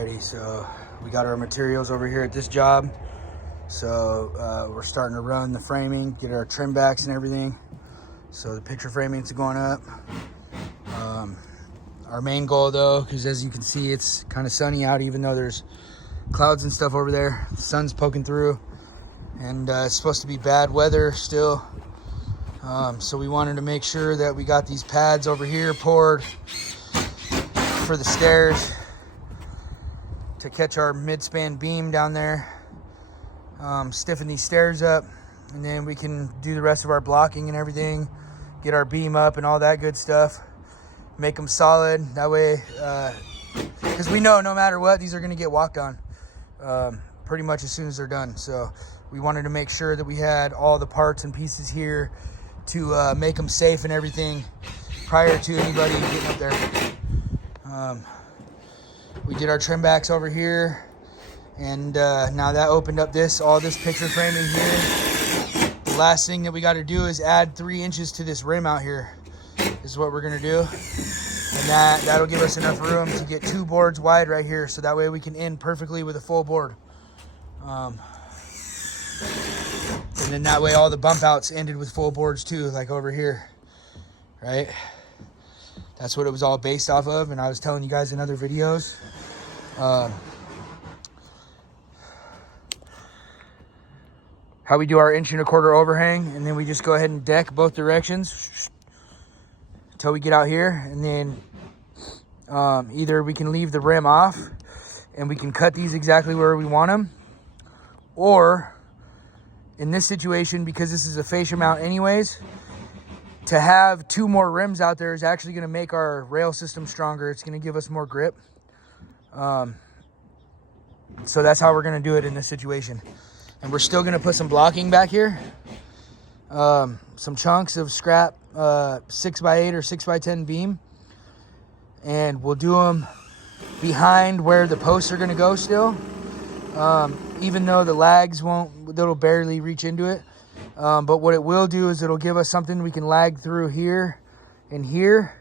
Alrighty, so we got our materials over here at this job. So we're starting to run the framing, get our trim backs and everything. So the picture framing is going up. Our main goal though, because as you can see, it's kind of sunny out, even though there's clouds and stuff over there. The sun's poking through, and it's supposed to be bad weather still. So we wanted to make sure that we got these pads over here poured for the stairs to catch our mid-span beam down there. Stiffen these stairs up, and then we can do the rest of our blocking and everything, get our beam up and all that good stuff, make them solid. That way, because we know no matter what, these are going to get walked on pretty much as soon as they're done. So we wanted to make sure that we had all the parts and pieces here to make them safe and everything prior to anybody getting up there. We did our trim backs over here, and now that opened up all this picture framing here. The last thing that we got to do is add 3 inches to this rim out here. This is what we're gonna do, and that'll give us enough room to get 2 boards wide right here, so that way we can end perfectly with a full board. And then that way all the bump outs ended with full boards too, like over here, right? That's what it was all based off of, and I was telling you guys in other videos. How we do our 1 1/4 inch overhang, and then we just go ahead and deck both directions until we get out here, and then either we can leave the rim off and we can cut these exactly where we want them, or in this situation, because this is a fascia mount anyways, to have 2 more rims out there is actually going to make our rail system stronger. It's going to give us more grip. So that's how we're going to do it in this situation. And we're still going to put some blocking back here. Some chunks of scrap 6x8 or 6x10 beam. And we'll do them behind where the posts are going to go still. Even though the lags they'll barely reach into it. But what it will do is it'll give us something we can lag through here and here.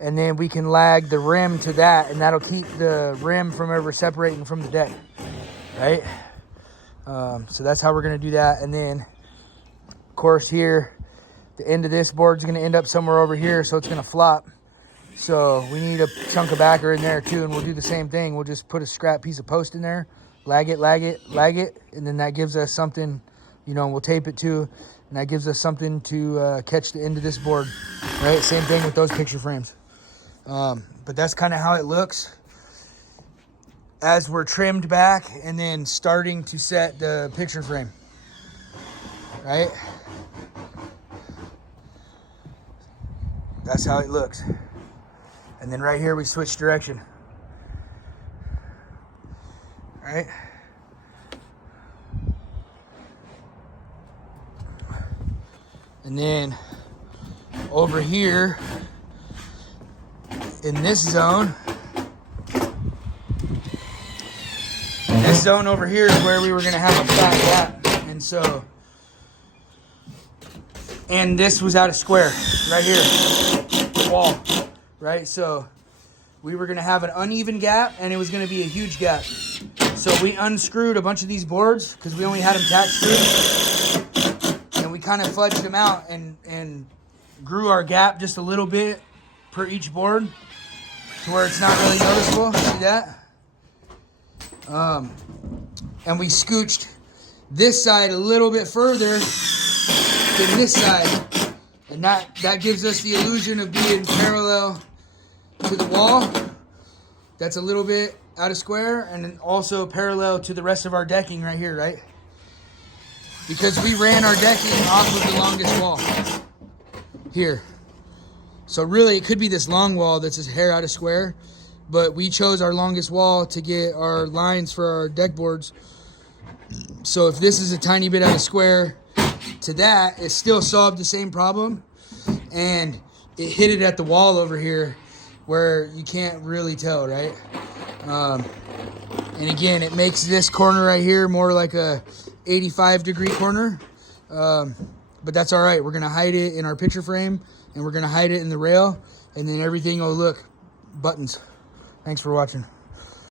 And then we can lag the rim to that, and that'll keep the rim from ever separating from the deck, right? So that's how we're gonna do that. And then, of course, here, the end of this board's gonna end up somewhere over here, so it's gonna flop. So we need a chunk of backer in there too, and we'll do the same thing. We'll just put a scrap piece of post in there, lag it, and then that gives us something, you know, we'll tape it too, and that gives us something to catch the end of this board, right? Same thing with those picture frames. But that's kind of how it looks as we're trimmed back and then starting to set the picture frame, right? That's how it looks. And then right here we switch direction, right? And then over here in this zone over here is where we were going to have a flat gap. And so, and this was at a square right here, wall, right? So we were going to have an uneven gap, and it was going to be a huge gap. So we unscrewed a bunch of these boards because we only had them tack screwed, and we kind of fudged them out and grew our gap just a little bit per each board to where it's not really noticeable. See that? And we scooched this side a little bit further than this side, and that gives us the illusion of being parallel to the wall. That's a little bit out of square, and then also parallel to the rest of our decking right here, right? Because we ran our decking off of the longest wall here. So really, it could be this long wall that's a hair out of square, but we chose our longest wall to get our lines for our deck boards. So if this is a tiny bit out of square to that, it still solved the same problem, and it hit it at the wall over here where you can't really tell, right? And again, it makes this corner right here more like a 85-degree corner. But that's all right. We're going to hide it in our picture frame, and we're going to hide it in the rail, and then everything will look buttons. Thanks for watching.